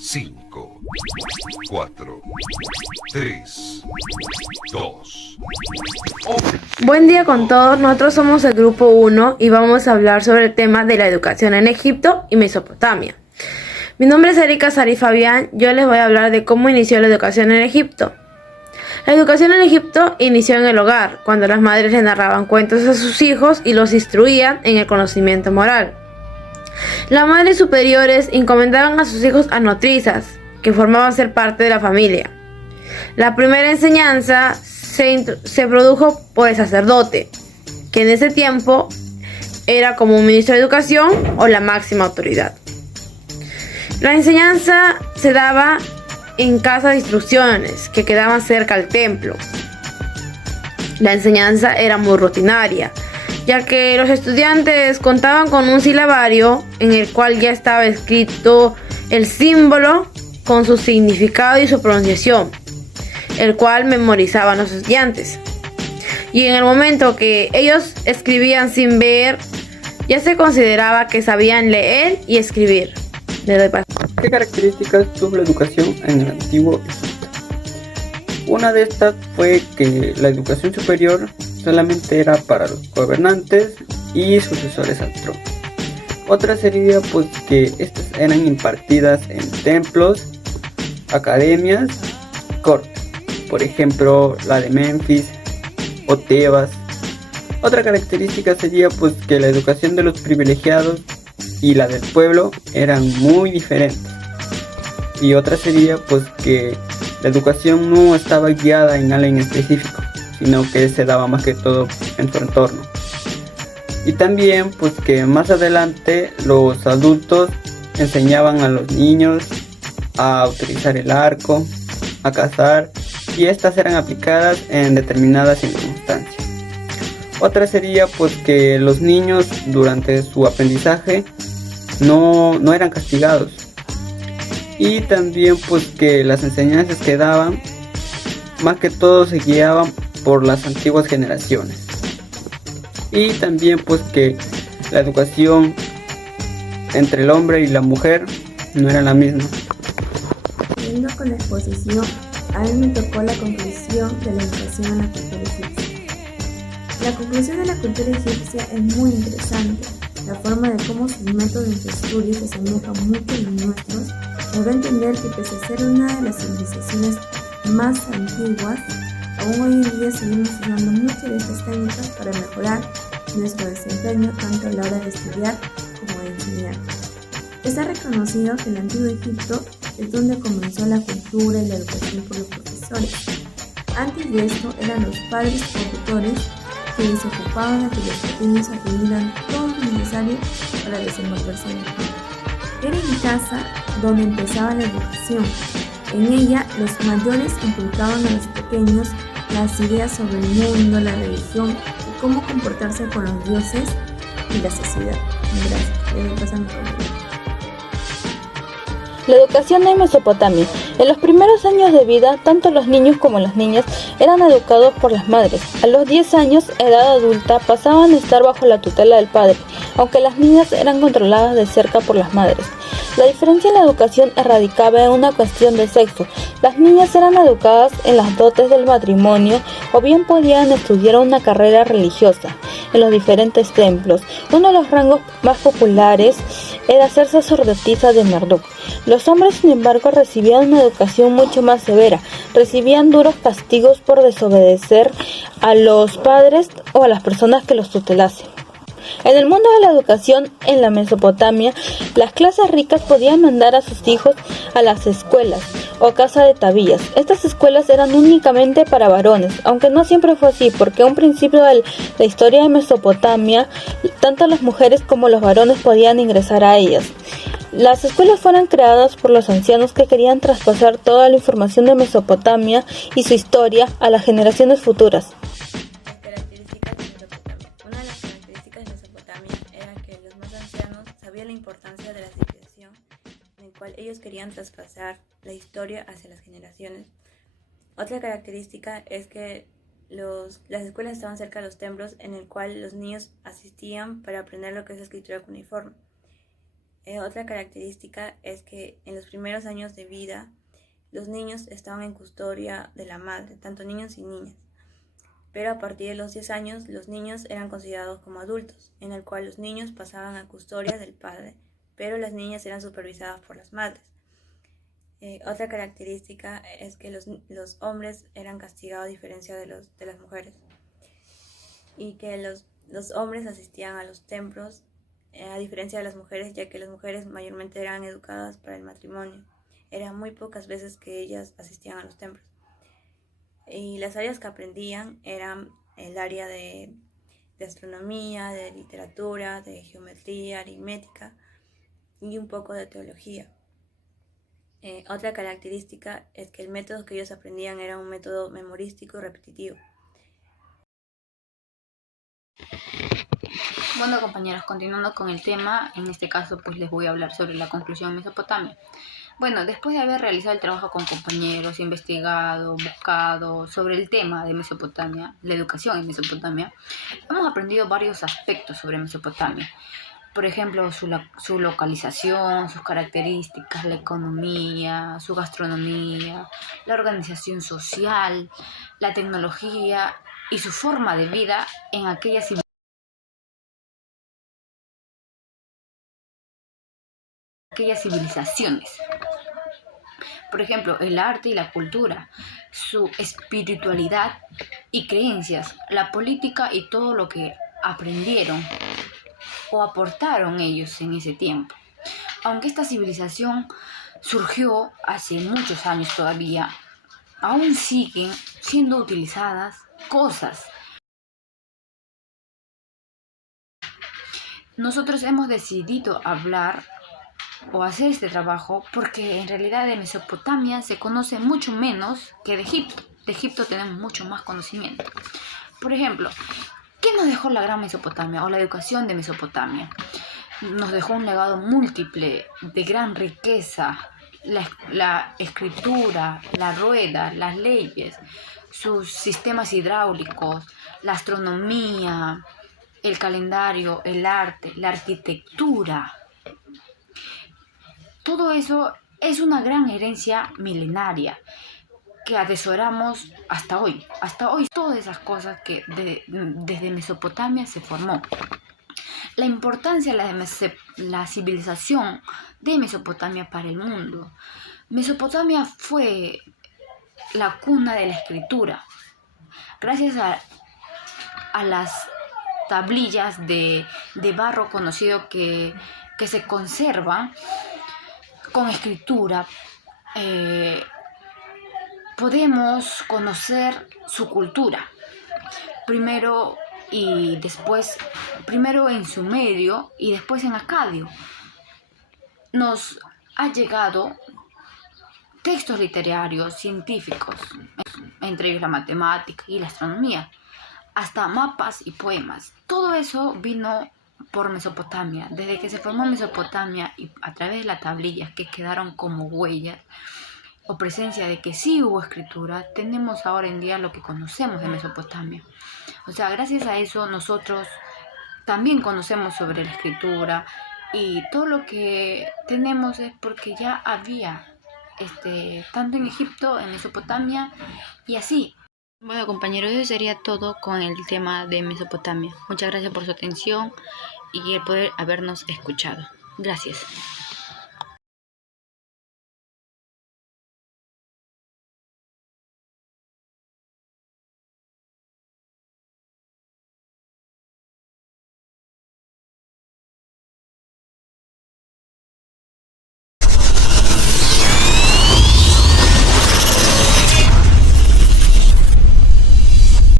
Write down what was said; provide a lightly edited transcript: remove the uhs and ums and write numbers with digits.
5, 4, 3, 2. Buen día con todos, nosotros somos el grupo 1 y vamos a hablar sobre el tema de la educación en Egipto y Mesopotamia. Mi nombre es Erika Sari Fabián, yo les voy a hablar de cómo inició la educación en Egipto. La educación en Egipto inició en el hogar, cuando las madres le narraban cuentos a sus hijos y los instruían en el conocimiento moral. Las madres superiores encomendaban a sus hijos a nodrizas, que formaban ser parte de la familia. La primera enseñanza se produjo por el sacerdote, que en ese tiempo era como un ministro de educación o la máxima autoridad. La enseñanza se daba en casa de instrucciones que quedaban cerca al templo. La enseñanza era muy rutinaria, ya que los estudiantes contaban con un silabario en el cual ya estaba escrito el símbolo con su significado y su pronunciación, el cual memorizaban los estudiantes. Y en el momento que ellos escribían sin ver, ya se consideraba que sabían leer y escribir. ¿Qué características tuvo la educación en el antiguo Egipto? Una de estas fue que la educación superior solamente era para los gobernantes y sucesores al trono. Otra sería pues que estas eran impartidas en templos, academias, cortes, por ejemplo la de Memphis o Tebas. Otra característica sería pues que la educación de los privilegiados y la del pueblo eran muy diferentes. Y otra sería pues que la educación no estaba guiada en algo en específico, sino que se daba más que todo en su entorno. Y también pues que más adelante los adultos enseñaban a los niños a utilizar el arco, a cazar, y estas eran aplicadas en determinadas circunstancias. Otra sería pues que los niños durante su aprendizaje no eran castigados, y también pues que las enseñanzas que daban más que todo se guiaban por las antiguas generaciones, y también pues que la educación entre el hombre y la mujer no era la misma. Siguiendo con la exposición, a mí me tocó la conclusión de la educación en la cultura egipcia. La conclusión de la cultura egipcia es muy interesante. La forma de cómo sus métodos de estudio se asemejan mucho a los nuestros nos da a entender que pese a ser una de las civilizaciones más antiguas, aún hoy en día seguimos usando muchas de estas técnicas para mejorar nuestro desempeño tanto a la hora de estudiar como de enseñar. Está reconocido que el antiguo Egipto es donde comenzó la cultura y la educación por los profesores. Antes de esto eran los padres o tutores que se ocupaban de que los pequeños aprendieran todo lo necesario para desenvolverse en el mundo. Era en casa donde empezaba la educación. En ella, los mayores inculcaban a los pequeños las ideas sobre el mundo, la religión y cómo comportarse con los dioses y la sociedad. Gracias. Le doy paso a mi compañero. La educación en Mesopotamia. En los primeros años de vida, tanto los niños como las niñas eran educados por las madres. A los 10 años, edad adulta, pasaban a estar bajo la tutela del padre, aunque las niñas eran controladas de cerca por las madres. La diferencia en la educación radicaba en una cuestión de sexo. Las niñas eran educadas en las dotes del matrimonio o bien podían estudiar una carrera religiosa en los diferentes templos. Uno de los rangos más populares era ser sacerdotisa de Marduk. Los hombres, sin embargo, recibían una educación mucho más severa. Recibían duros castigos por desobedecer a los padres o a las personas que los tutelasen. En el mundo de la educación en la Mesopotamia, las clases ricas podían mandar a sus hijos a las escuelas o casa de tabillas. Estas escuelas eran únicamente para varones, aunque no siempre fue así, porque a un principio de la historia de Mesopotamia, tanto las mujeres como los varones podían ingresar a ellas. Las escuelas fueron creadas por los ancianos que querían traspasar toda la información de Mesopotamia y su historia a las generaciones futuras. Una de las características de Mesopotamia era que los más ancianos sabían la importancia de la civilización, en el cual ellos querían traspasar la historia hacia las generaciones. Otra característica es que las escuelas estaban cerca de los templos, en el cual los niños asistían para aprender lo que es la escritura cuneiforme. Otra característica es que en los primeros años de vida los niños estaban en custodia de la madre, tanto niños y niñas. Pero a partir de los 10 años los niños eran considerados como adultos, en el cual los niños pasaban a custodia del padre, pero las niñas eran supervisadas por las madres. Otra característica es que los hombres eran castigados a diferencia de las mujeres, y que los hombres asistían a los templos a diferencia de las mujeres, ya que las mujeres mayormente eran educadas para el matrimonio. Eran muy pocas veces que ellas asistían a los templos. Y las áreas que aprendían eran el área de astronomía, de literatura, de geometría, aritmética y un poco de teología. Otra característica es que el método que ellos aprendían era un método memorístico y repetitivo. Bueno, compañeros, continuando con el tema, en este caso pues les voy a hablar sobre la conclusión de Mesopotamia. Bueno, después de haber realizado el trabajo con compañeros, investigado, buscado sobre el tema de Mesopotamia, la educación en Mesopotamia, hemos aprendido varios aspectos sobre Mesopotamia. Por ejemplo, su localización, sus características, la economía, su gastronomía, la organización social, la tecnología y su forma de vida en aquellas civilizaciones. Por ejemplo, el arte y la cultura, su espiritualidad y creencias, la política y todo lo que aprendieron o aportaron ellos en ese tiempo. Aunque esta civilización surgió hace muchos años todavía, aún siguen siendo utilizadas cosas. Nosotros hemos decidido hablar o hacer este trabajo porque en realidad de Mesopotamia se conoce mucho menos que de Egipto. De Egipto tenemos mucho más conocimiento. Por ejemplo, ¿qué nos dejó la gran Mesopotamia o la educación de Mesopotamia? Nos dejó un legado múltiple de gran riqueza, la escritura, la rueda, las leyes, sus sistemas hidráulicos, la astronomía, el calendario, el arte, la arquitectura. Todo eso es una gran herencia milenaria que atesoramos hasta hoy. Hasta hoy todas esas cosas que desde Mesopotamia se formó. La importancia de la civilización de Mesopotamia para el mundo. Mesopotamia fue la cuna de la escritura. Gracias a las tablillas de barro conocido que se conservan con escritura, podemos conocer su cultura. Primero en sumerio y después en acadio. Nos ha llegado textos literarios, científicos, entre ellos la matemática y la astronomía, hasta mapas y poemas. Todo eso vino por Mesopotamia. Desde que se formó Mesopotamia y a través de las tablillas que quedaron como huellas o presencia de que sí hubo escritura, tenemos ahora en día lo que conocemos de Mesopotamia. O sea, gracias a eso nosotros también conocemos sobre la escritura y todo lo que tenemos es porque ya había tanto en Egipto, en Mesopotamia y así. Bueno, compañeros, eso sería todo con el tema de Mesopotamia. Muchas gracias por su atención y el poder habernos escuchado. Gracias.